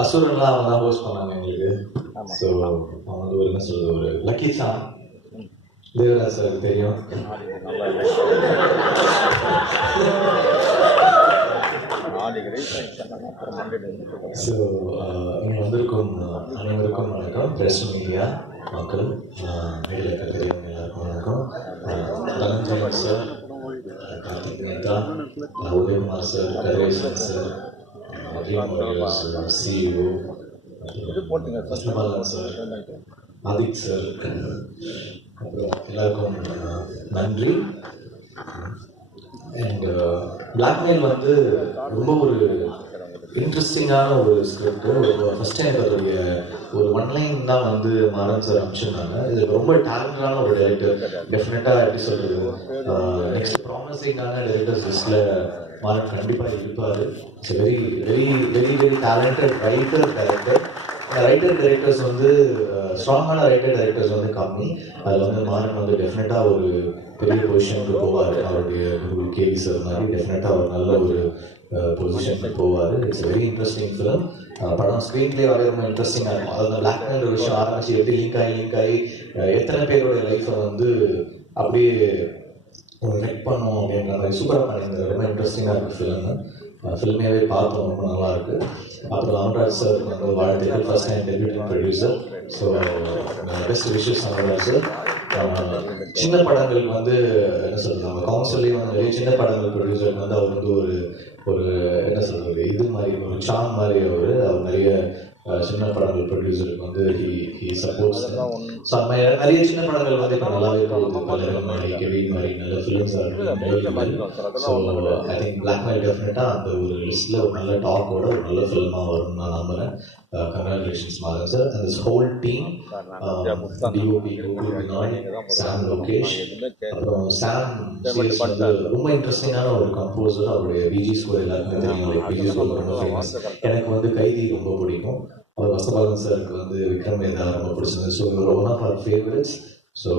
அசுரன்லாம் அவங்க தான் ஹோஸ்ட் பண்ணாங்க எங்களுக்கு. ஸோ அவங்க வந்து ஒரு என்ன சொல்றது, ஒரு லக்கி சாங். தேவராஜ் சார் தெரியும். ஸோ இங்கே வந்திருக்கும் அனைவருக்கும் வணக்கம். பிரஸ் மீடியா மக்கள், மீடியா தெரியும் எல்லாருக்கும் வணக்கம். Dhananjayan sir, Karthik Netha, Udhayakumar sir, Kathiresan sir, CEO Balan sir, Adhik sir, அப்புறம் எல்லாருக்கும் நன்றி. அண்ட் பிளாக்மெயில் வந்து ரொம்ப ஒரு இன்ட்ரெஸ்டிங்கான ஒரு ஸ்கிரிப்ட். ஃபர்ஸ்ட் டைம் அதோடைய ஒரு ஒன்லைன் தான் வந்து மாறன் சார் அனுப்பிச்சிருந்தாங்க. இது ரொம்ப டேலண்டான ஒரு டைரக்டர். டெஃபினட்டாக எப்படி சொல்கிறது, நெக்ஸ்ட் ப்ராமிசிங்கான டைரக்டர்ஸ் லிஸ்ட்டில் மாறன் கண்டிப்பாக இருப்பார். It's very very very very talented writer director. Writer directors வந்து ஸ்ட்ராங்கான ரைட்டர் டைரக்டர்ஸ் வந்து கம்மி. அதில் வந்து மாறன் வந்து டெஃபினட்டாக ஒரு பெரிய பொசிஷனுக்கு போவார். அவருடைய கேவி சார் மாதிரி டெஃபினட்டாக ஒரு நல்ல ஒரு பொசிஷனுக்கு போவார். It's very interesting film. படம் ஸ்க்ரீன் பிளே வரைய ரொம்ப இன்ட்ரெஸ்டிங்காக இருக்கும். அதாவது பிளாக்மெயில் ஒரு விஷயம் ஆரம்பிச்சு எப்படி லிங்க் ஆகி எத்தனை பேருடைய லைஃப்பை வந்து அப்படியே ஒரு ரெக் பண்ணும் அப்படின்ற மாதிரி சூப்பராக பண்ணியிருந்தார். ரொம்ப இன்ட்ரெஸ்டிங்காக இருக்குது ஃபிலிம். ஃபில்மையாகவே பார்த்தோம், ரொம்ப நல்லாயிருக்கு. அப்புறம் அமராஜ் சார் வந்து வாழ்த்துக்கள், first time debuting producer. So best wishes Amaraj sir. சின்ன படங்களுக்கு வந்து என்ன சொல்கிறது, நம்ம கவுன்சிலையும் வந்து நிறைய சின்ன படங்கள் ப்ரொடியூசருக்கு வந்து அவர் வந்து ஒரு என்ன சொல்கிறது, இது மாதிரி ஒரு சாங் மாதிரி அவர் நிறைய சின்ன படங்கள் ப்ரொடியூசருக்கு வந்து ஹி சப்போர்ட்ஸ். ஸோ அந்த மாதிரி நிறைய சின்ன படங்கள் வந்து இப்போ நல்லாவே போகுது. பலரும் மாதிரி, கெவின் மாதிரி நல்ல ஃபிலிம்ஸ் ஆகிட்டு. ஸோ ஐ திங்க் பிளாக்மெயில் டெஃபினட்டாக அந்த ஒரு லிஸ்ட்டில் ஒரு நல்ல டாக்கோட ஒரு நல்ல ஃபிலிமாக வரும்னு நான் நம்புகிறேன். Congratulations Madan sir and this whole team, DOP Vinay, Sam Lokesh, அப்புறம் Sam CS வந்து ரொம்ப இன்ட்ரெஸ்டிங்கான ஒரு கம்போசர். அவருடைய பிஜி ஸ்கோர் எல்லாருக்குமே தெரியும். லைக் பிஜி ஸ்கோர் ரொம்ப ஃபேமஸ். எனக்கு வந்து கைதி ரொம்ப பிடிக்கும். அவர் வசபாலன் சாருக்கு வந்து விக்ரம் வேதா ரொம்ப பிடிச்சிருந்தது. ஸோ இவர் one of our favourites. So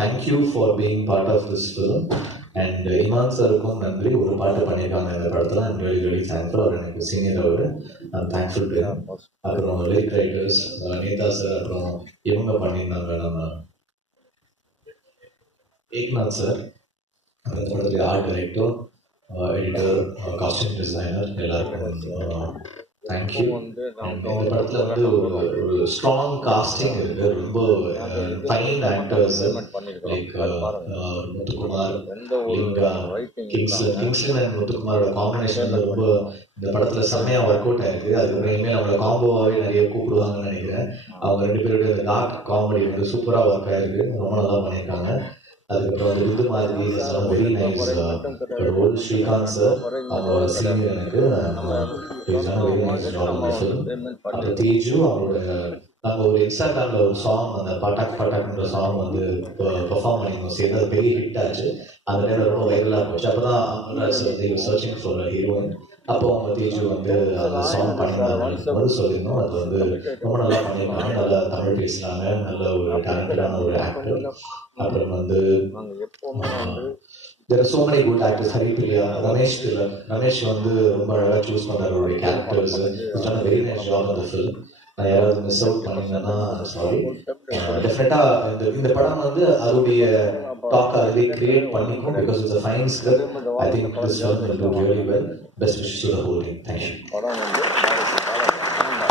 thank you for being part of this film. And Imman சாருக்கும் நன்றி. ஒரு பாட்டு பண்ணியிருக்காங்க இந்த படத்தில். And very very thankful. அவர் எனக்கு சீனியர் அவர். I'm thankful to him. அப்புறம் லிரிக் ரைட்டர்ஸ் நேதா சார், அப்புறம் இவங்க பண்ணியிருந்தாங்க நம்ம ஏக்நாத் சார், அந்த படத்துடைய art director, editor, costume designer, எல்லாருக்கும் தேங்க்யூ. இந்த படத்தில் வந்து ஒரு ஸ்ட்ராங் காஸ்டிங் இருக்குது. ரொம்ப fine actors like Muthukumar, Lingaa, Kingsley and முத்துக்குமாரோட combination வந்து ரொம்ப இந்த படத்தில் செம்மையாக ஒர்க் அவுட் ஆயிருக்கு. அதுக்கப்புறம் இனிமேல் நம்மளை காம்போவாகவே நிறைய கூப்பிடுவாங்கன்னு நினைக்கிறேன். அவங்க ரெண்டு பேருடைய அந்த டார்க் காமெடி வந்து சூப்பராக ஒர்க் ஆயிருக்கு. ரொம்ப நல்லா பண்ணியிருக்காங்க. அதுக்கப்புறம் அந்த விருது மாதிரி very nice role. Srikanth sir அவங்க சீனியர் எனக்கு வெரி நைஸ் ஜாப் இந்த ஃபிலிம். அப்புறம் தேஜு அவரோட நாங்கள் ஒரு இன்ஸ்டாகிராமில் ஒரு சாங், அந்த பட்டாக் பட்டாக்ன்ற சாங் வந்து பெர்ஃபார்ம் பண்ணியிருந்தோம் சேர்த்து. அது பெரிய ஹிட் ஆச்சு. அந்த நேரம் ரொம்ப வைரலாக போச்சு. அப்போ தான் அமராஜ் வந்து சர்ச்சிங் ஃபார் ஹீரோயின். அப்போ அவங்க தேஜு வந்து அந்த சாங் பண்ணியிருந்தாங்க சொல்லியிருந்தோம். அது வந்து ரொம்ப நல்லா பண்ணியிருக்காங்க. நல்லா தமிழ் பேசுகிறாங்க. நல்ல ஒரு டேலண்டடான ஒரு ஆக்டர். அப்புறம் வந்து there are so many good actors. Haripriya, Ramesh வந்து ரொம்ப அழகாக சூஸ் பண்ணார் அவருடைய characters. It's done a very nice job on the film. நான் யாராவது மிஸ் அவுட் பண்ணிங்கன்னா சாரி. டெஃபினட்டாக இந்த படம் வந்து அதோடைய டாக் அதை கிரியேட் பண்ணிக்கும். Because it's a fine script. I think this film will do really well. Best wishes to the whole team. Thank you.